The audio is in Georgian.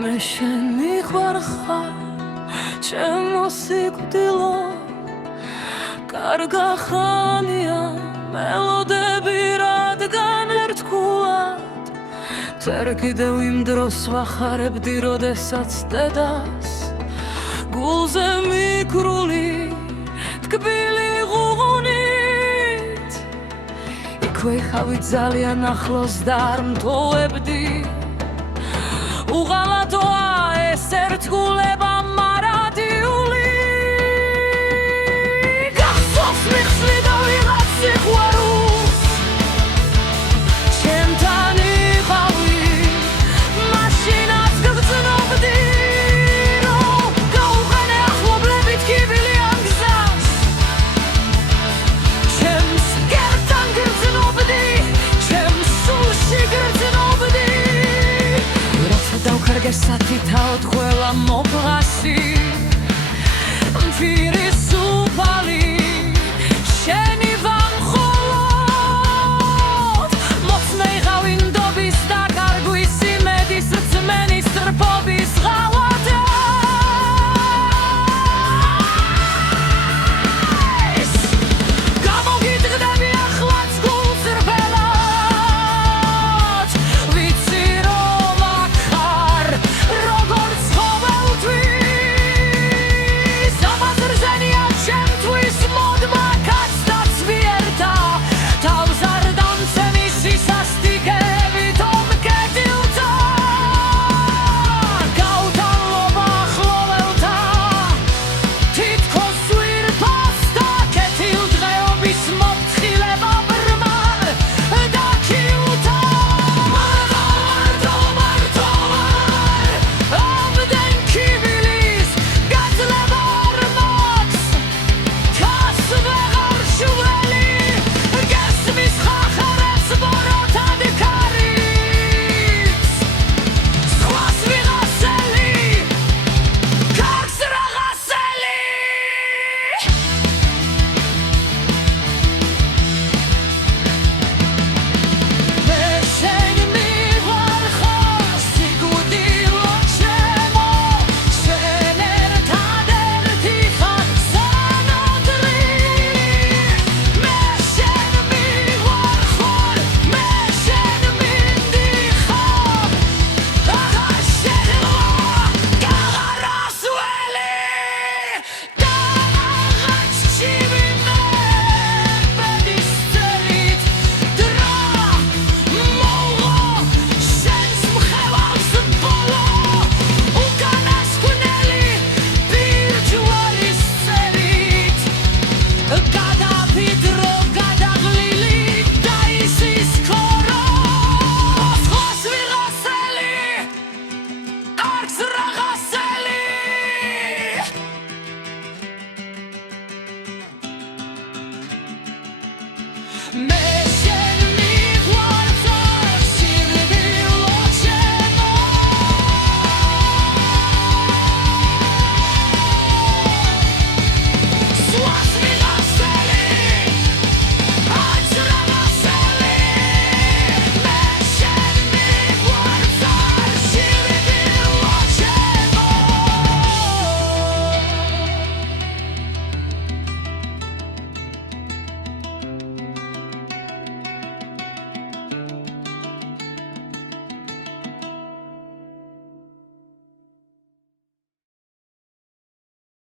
მე შენი ხარ ჩემო სიკვდილო კარგა ხანია მელოდები რადგან ერთგულად წერ კიდევ იმ დროს ვახარებდი როდესაც დედას გულზე მიკრული თკბილი ღუღუნით იქვე ხავი ძალიან ახლოს და არ მტოვებდი უღალატოა ეს ერთგულება მარადიული გახსოვს მიხსნი და ვიღაც სიყვარულს ჩემთან იყავი მაშინაც გგრძნობდი რომ გაუყენე ახლობლებით კიბილი ამ გზას ჩემს გერთან გგრძნობდი ჩემს სულში გგრძნობდი Sathitaot ყველა მოფლასი მფირის უფალი შენი ვამხოლოდ მოცნე იყავი ნდობის და გარგვის იმედის რწმენის ტრფობის ღალატა გამოგიტყდები ახლაც გულს რბელად ვიცი რომ აქ ხარ როგორც ხოველთვის ამაზრზენია ჩემთვის მოდმა კაცდაც ვიერთა თავს არ დამცემი სისასტიკებით ომკეტილთა გაუთანლობა ახლოველთა თითქოს ვირფასთა კეთილ დღეობის მოფრთხილება ბრმან და ქილთა ამდენ კიბილის გაძლება არ მაქვს თას ვეღარ შუველი გესმის ხახარებს ბოროტად ქარიც სხვას ვიღასელი ქარს რაღაცელი მე შენი მიყვარ ხარ სიკვდილო ჩემო შენ ერთადერთი ხარ სანადრილი მე შენ მიყვარ ხარ მე შენ მინდი ხარ აღარ შეხლა გაღარასველი და აღარ ჩივინე ბედის წერით დრა მოუღო შენს მხევავს ბოლო უკანასკვნელი ბირჯვარის წერით გადაფიდრო გადაღლილი და ისის ქორო სხვას ვიღასელი არც რაღაცელი მე